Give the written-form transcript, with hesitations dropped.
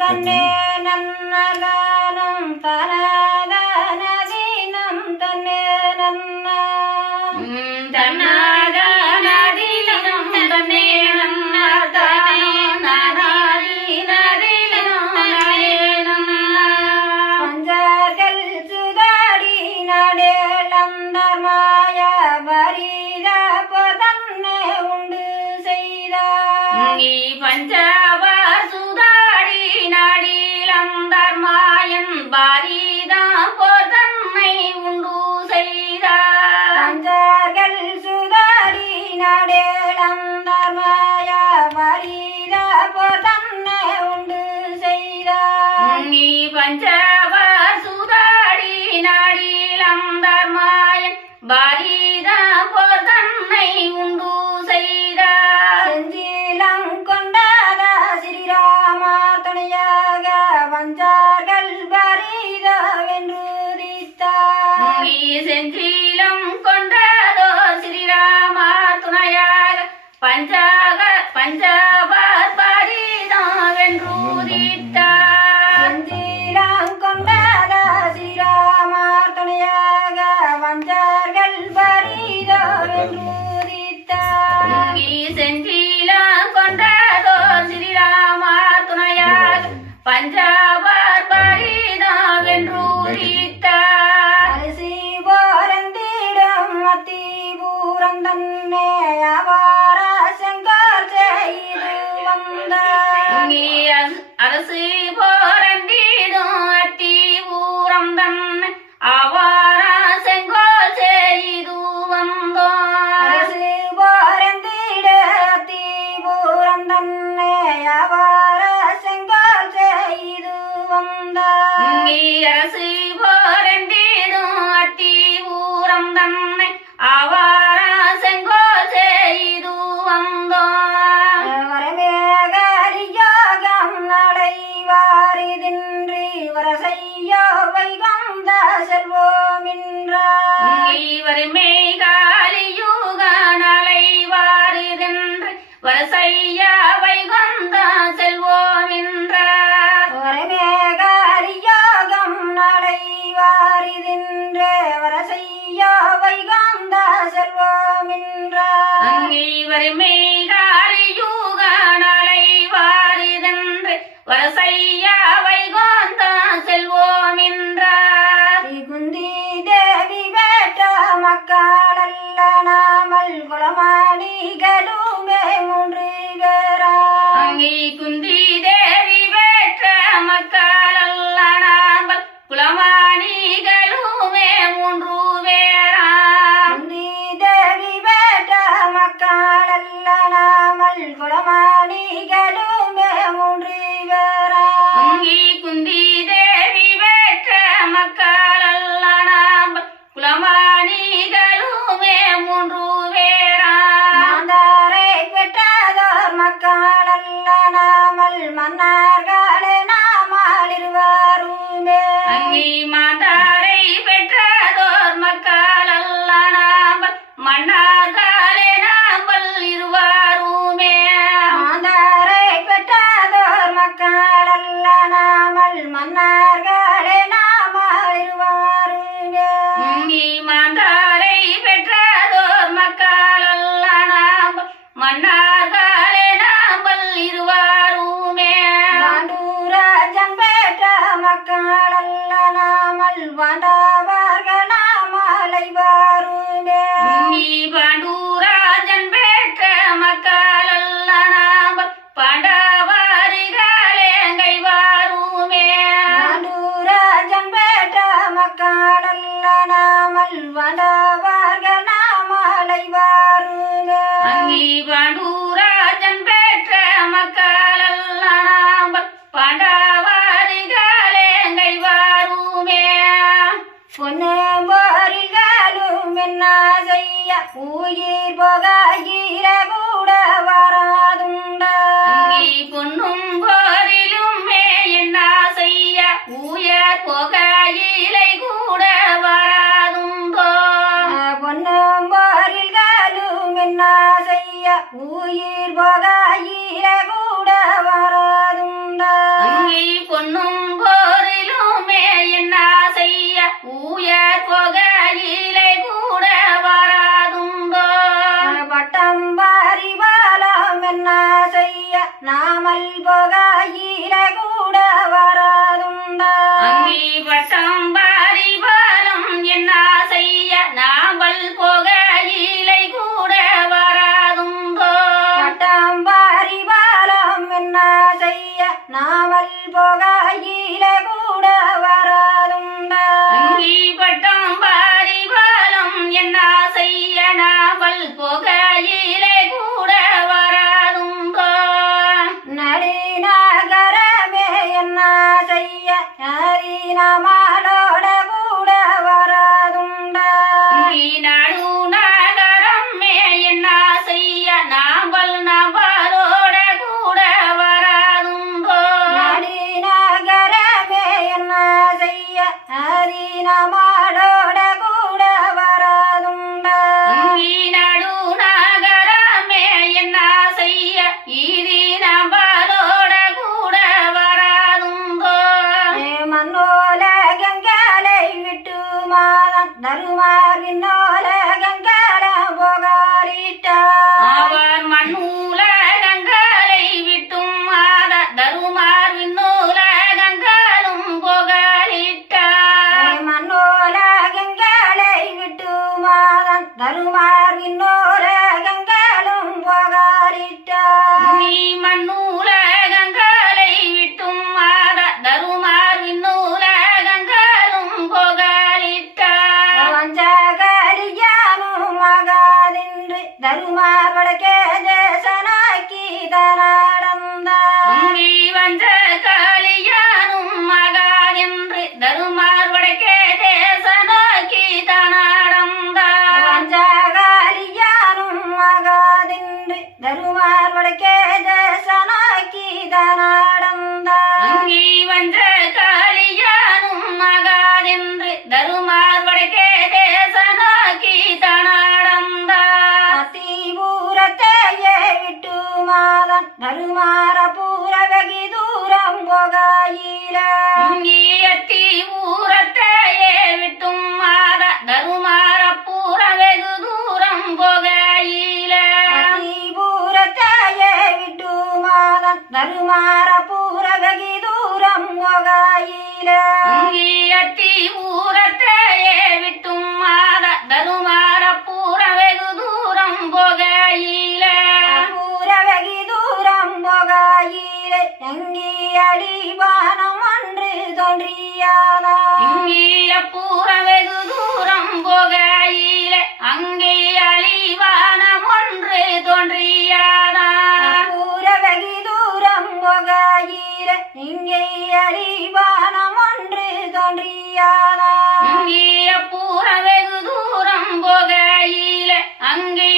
தன்னே நன்னகானம் தனதனதீனம் தன்னே நன்ன தன்னதனதீனம் தன்னே நன்னகானம் தனதீனதீனம் தன்னே நன்ன பஞ்சர்கள் சுதாடி நடேளந்தர் மாய பரித பதன்னே உண்டு செய்தார் பஞ்சவர் சுதாடி நாடிலந்தர் மாயன் பாரிதா பொதன்னை உண்டு செய்தார் பஞ்சர்கள் சுதாடி நாடேளந்தர் மாய பரிதா பொதன்னை உண்டு செய்தார் பஞ்சவர் சுதாடி நாடிலந்தர் மாயன் பாரிதா பொதன்னை உண்டு செய்தார் செஞ்சிலங்கொண்டாத ஸ்ரீராமா துணையாக வஞ்சார்கள் பரிதவென்றுதித்தார் செஞ்சிலம் கொண்டாதோ ஸ்ரீராமா துணையாக பஞ்சவர் பரிதவென்றுதித்தார் செஞ்சிலம் கொண்டாத ஸ்ரீராமா துணையாக வஞ்சார்கள் பரிதவென்றுதித்தார் செஞ்சிலா கொண்டாதோ ஸ்ரீராமா துணையாக பஞ்சவர் பரிதவென்றுதித்தார் அரிசி போரந்திடம் அத்தி பூரம் தன்னே அவார செங்கால் செய்து வந்தார் அரசி போரந்திடும் அத்தி பூரம் தன்னை அவார செங்கோல் செய்து வந்தோம் அரசி போரந்திட அத்தி பூரம் தன்னை அவார செங்கோல் செய்து வந்தார் அரசி போரண்டிடும் அத்தி பூரம் தன்னை அவார செங்கோல் செய்து வந்தோம் வரமேகரியோகம் நடைவாரிதின்றி வரசையோ வைகந்த செல்வோமின்றார் வரமேகாலியுக நலைவாரிதின்றி வரசைய வைகந்த செல்வோமின்றார் வரமேகாரியோகம் நடைவாரிதின்றே வரசையோ வைகந்த செல்வோமின்றார் வரமேகாலியுக நலைவாரிதின்றி வரசைய வைகந்த செல்வோமின்றார் குந்தி தேவி வேற்ற மக்களல்ல நாமல் குலமாடிகளுமே மூன்று பேரா குந்தி தேவி வேற்ற மக்களல்ல நாமல் குலமாடிகளுமே மூன்று பேரா குந்தி தேவி வேற்ற மக்களல்ல நாமல் குலமாடிகளுமே மூன்று பேரா குந்தி தேவி வேற்ற மக்களல்ல நாமல் குலமாடிகளுமே மூன்று பேரா மாந்தாரை பெற்றதோர் மக்களல்ல நாமல் மன்னார்களே நாமல் இருவருமே மாந்தாரை பெற்றதோர் மக்களல்ல நாமல் மன்னார்களே நாமல் இருவருமே மாந்தாரை பெற்றதோர் மக்களல்ல நாமல் மன்னார்களே நாமல் இருவருமே மாந்தாரை பெற்றதோர் மக்களல்ல நாமல் மன்னார்களே நாமல் இருவருமே நாமல் போகையில கூட வராதுண்டா அங்கி வட்டம் பாரி பாலம் என்ன செய்ய நாமல் போகையிலை கூட வராதுண்டோ பட்டம் பாரி பாலம் என்ன செய்ய நாமல் போகையில கூட வராதுண்டா அங்கி வட்டம் பாரி பாலம் என்ன செய்ய நாமல் போகையிலை கூட வராதுண்டோ நடுநகரமே என்ன செய்ய நாமாலோட கூட வராதுண்டா அங்கி நடு நகரமே என்ன செய்ய நாமல் நபரோட கூட வராதுண்டோ நடுநகரமே என்ன செய்ய நாமாலோட கூட வராதுண்டா அங்கி நடு நகரமே என்ன செய்ய ஈதி நபரோட கூட வராதுண்டோ மண்ணோலகங்களை விட்டு மாதம் தருமார் விண்ணோலகங்கள போகாலிட்டா அவர் மண்ணூலகங்களை விட்டும் மாத தருமார் விண்ணூலகங்களும் புகழிட்டார் மண்ணோலகங்களை விட்டு மாதம் தருமார் விண்ணோலகங்களும் போகாலிட்டா நீ மண்ணூலகங்களை விட்டும் மாத தருமார் விண்ணூலகங்களும் புகழிட்டார் வஞ்சகலியானும் மகாதின்றி தருமார் வடக்கே தேசனாக்கி தனாடந்தா அங்கி வஞ்ச காளியானும் மகாதென்று தருமார் வடக்கே தேச நோக்கி தனாடந்தார் வஞ்சகலியானும் மகாதின்றி தருமார் வடக்கே தேசனாக்கி தனாடந்தா அங்கி வஞ்ச காளியானும் மகாதென்று தருமார் வடக்கே தேச நோக்கி தனாடந்தார் அத்திபூரத்தையே விட்டு மாதன் தருமார பூர வெகு தூரம் போகாயில அங்கி ஊரத்தையே விட்டும் மாத தருமார பூர வெகு தூரம் போகையில அத்திபூரத்தையே விட்டு மாதன் தருமார பூர வெகு தூரம் போகாயில அங்கி ஊரத்தையே விட்டும் மாத தருமார பூர வெகு தூரம் போகையில பூர வெகு தூரம் போகாயில எங்கி அடிவானம் அன்று தோன்றியாதா இங்கிய பூர வெகு தூரம் போகையில அங்கே அழிவானம் ஒன்று தோன்றியாதா பூர வெகு தூரம் போகாயில இங்கே அடிவானம் ஒன்று தோன்றியாதா இங்கிய பூர வெகு தூரம் போகையில அங்கே